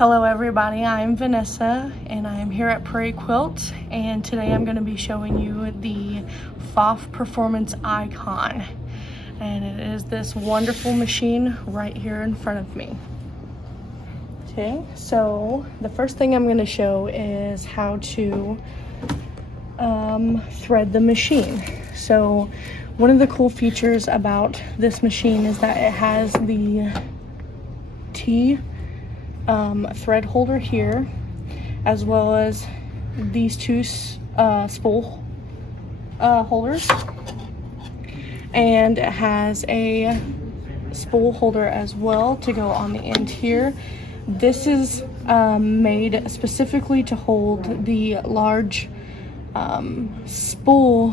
Hello everybody, I'm Vanessa and I'm here at Prairie Quilt, and today I'm going to be showing you the PFAFF Performance Icon, and it is this wonderful machine right here in front of me. Okay, so the first thing I'm going to show is how to thread the machine. So one of the cool features about this machine is that it has the T thread holder here, as well as these two spool holders, and it has a spool holder as well to go on the end here. This is made specifically to hold the large spool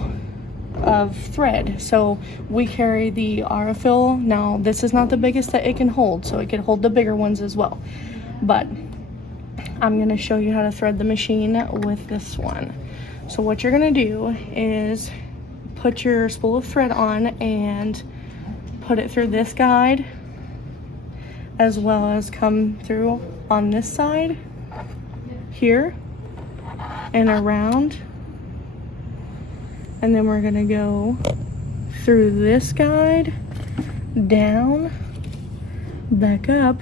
of thread. So we carry the Aurifil. Now this is not the biggest that it can hold, so it can hold the bigger ones as well, but I'm going to show you how to thread the machine with this one. So what you're going to do is put your spool of thread on and put it through this guide, as well as come through on this side here and around, and then we're going to go through this guide, down, back up,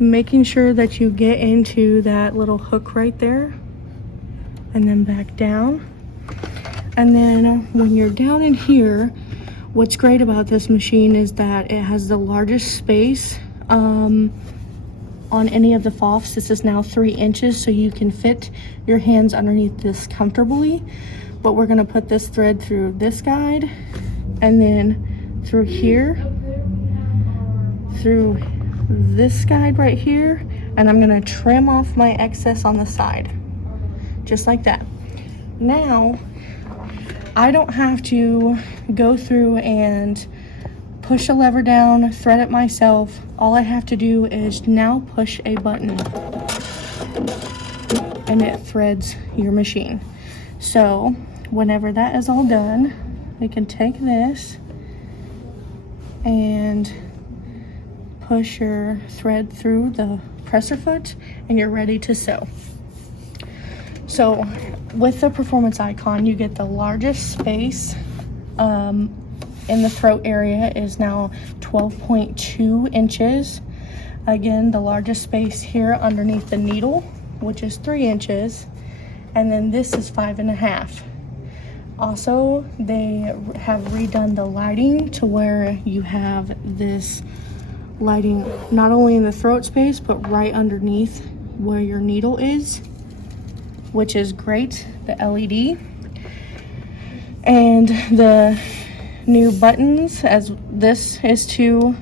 making sure that you get into that little hook right there, and then back down. And then when you're down in here, what's great about this machine is that it has the largest space on any of the PFAFFs. This is now 3 inches, so you can fit your hands underneath this comfortably. But we're going to put this thread through this guide, and then through here, through this guide right here, and I'm going to trim off my excess on the side, just like that. Now I don't have to go through and push a lever down, thread it myself. All I have to do is now push a button and it threads your machine. So whenever that is all done, we can take this and push your thread through the presser foot, and you're ready to sew. So with the Performance Icon, you get the largest space in the throat area is now 12.2 inches. Again, the largest space here underneath the needle, which is 3 inches, and then this is 5.5. Also, they have redone the lighting to where you have this lighting not only in the throat space but right underneath where your needle is, which is great, the LED. And the new buttons, as this is to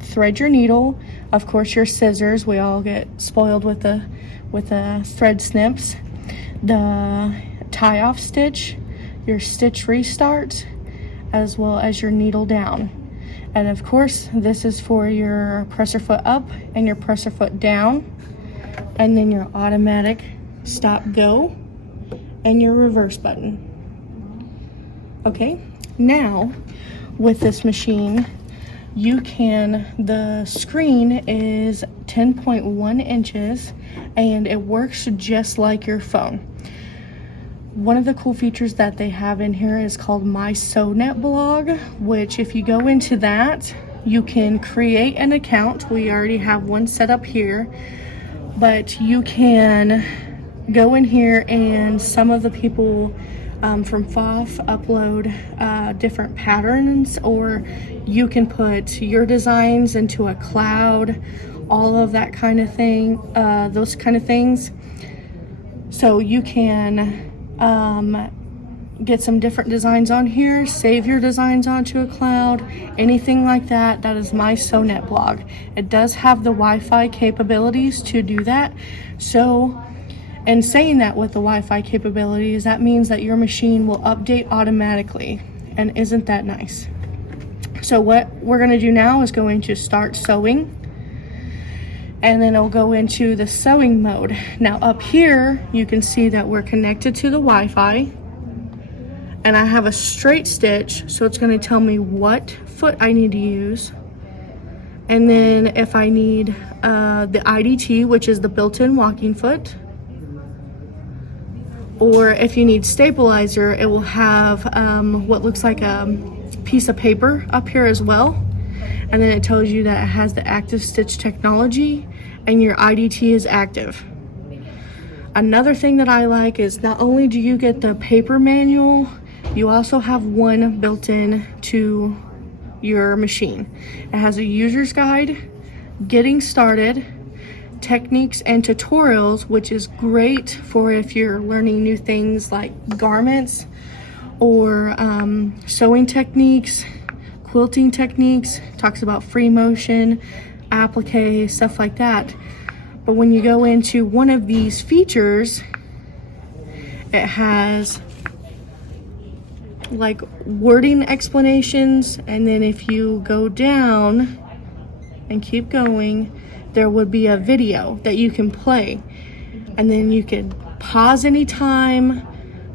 thread your needle. Of course, your scissors, we all get spoiled with the thread snips. The tie off stitch, your stitch restart, as well as your needle down. And of course, this is for your presser foot up and your presser foot down, and then your automatic stop go and your reverse button. Okay, now with this machine, the screen is 10.1 inches and it works just like your phone. One of the cool features that they have in here is called My SewNet blog, which if you go into that, you can create an account. We already have one set up here, but you can go in here, and some of the people from PFAFF upload different patterns, or you can put your designs into a cloud, all of that kind of thing, those kind of things. So you can get some different designs on here, save your designs onto a cloud, anything like that. That is My SewNet blog. It does have the Wi-Fi capabilities to do that. So, and saying that with the Wi-Fi capabilities, that means that your machine will update automatically, and isn't that nice? So what we're going to do now is going to start sewing, and then it'll go into the sewing mode. Now up here, you can see that we're connected to the Wi-Fi, and I have a straight stitch, so it's going to tell me what foot I need to use. And then if I need the IDT, which is the built-in walking foot, or if you need stabilizer, it will have what looks like a piece of paper up here as well. And then it tells you that it has the active stitch technology and your IDT is active. Another thing that I like is not only do you get the paper manual, you also have one built in to your machine. It has a user's guide, getting started, techniques and tutorials, which is great for if you're learning new things like garments or sewing techniques, quilting techniques. Talks about free motion, applique, stuff like that. But when you go into one of these features, it has like wording explanations, and then if you go down and keep going, there would be a video that you can play, and then you can pause anytime,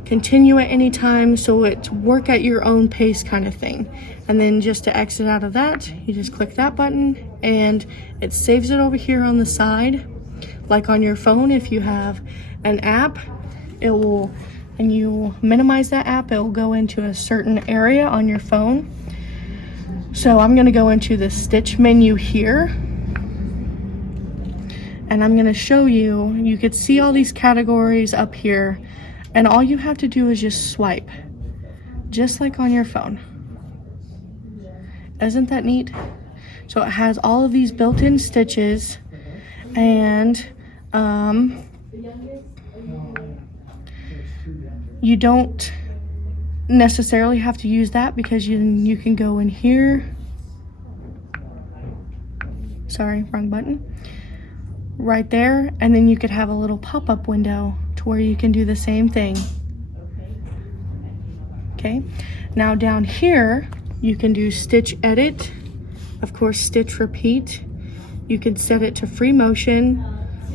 continue at any time, so it's work at your own pace kind of thing. And then just to exit out of that, you just click that button and it saves it over here on the side. Like on your phone, if you have an app, it will, and you minimize that app, it will go into a certain area on your phone. So I'm going to go into the stitch menu here, and I'm going to show you, you could see all these categories up here, and all you have to do is just swipe, just like on your phone. Isn't that neat? So it has all of these built-in stitches, and you don't necessarily have to use that because you can go in here. Sorry, wrong button. Right there, and then you could have a little pop-up window to where you can do the same thing. Okay, now down here you can do stitch edit, of course stitch repeat. You can set it to free motion,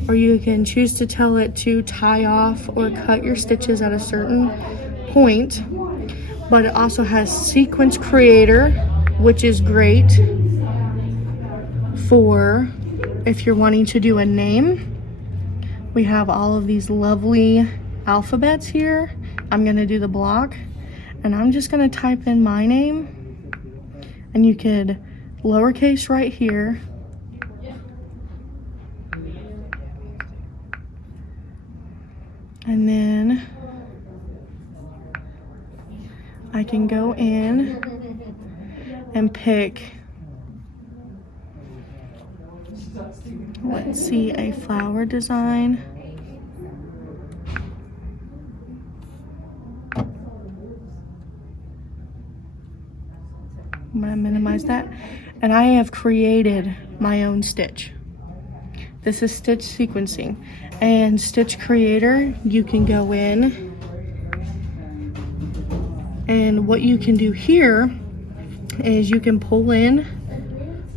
or you can choose to tell it to tie off or cut your stitches at a certain point. But it also has sequence creator, which is great for if you're wanting to do a name. We have all of these lovely alphabets here. I'm gonna do the block, and I'm just gonna type in my name, and you could lowercase right here. And then I can go in and pick, let's see, a flower design. I'm going to minimize that. And I have created my own stitch. This is stitch sequencing. And stitch creator, you can go in, and what you can do here is you can pull in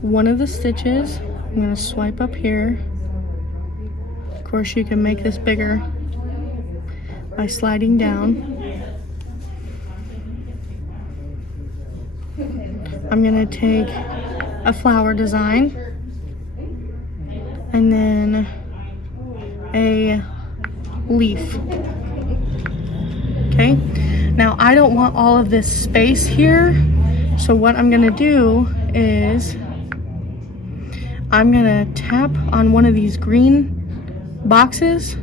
one of the stitches. I'm going to swipe up here. Of course, you can make this bigger by sliding down. I'm going to take a flower design and then a leaf. Okay, now I don't want all of this space here, so what I'm going to do is I'm going to tap on one of these green boxes.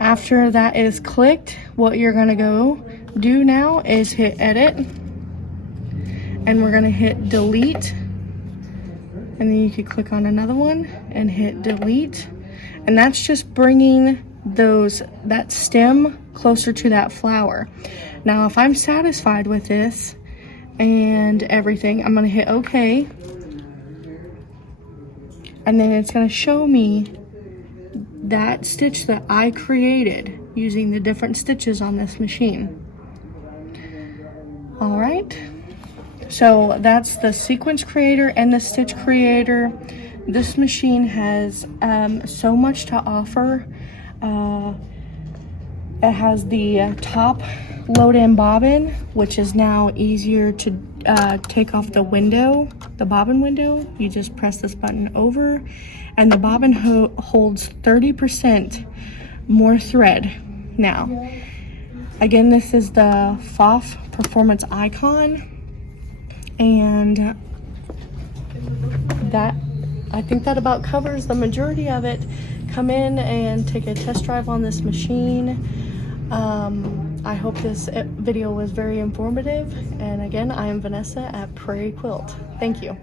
After that is clicked, what you're going to go do now is hit edit, and we're going to hit delete, and then you can click on another one and hit delete, and that's just bringing that stem closer to that flower. Now if I'm satisfied with this and everything, I'm going to hit OK, and then it's going to show me that stitch that I created using the different stitches on this machine. All right, so that's the sequence creator and the stitch creator. This machine has so much to offer. It has the top load-in bobbin, which is now easier to take off the window, the bobbin window, you just press this button over, and the bobbin holds 30% more thread. Now, again, this is the PFAFF Performance Icon, and that, I think that about covers the majority of it. Come in and take a test drive on this machine. I hope this video was very informative, and again, I am Vanessa at Prairie Quilt. Thank you.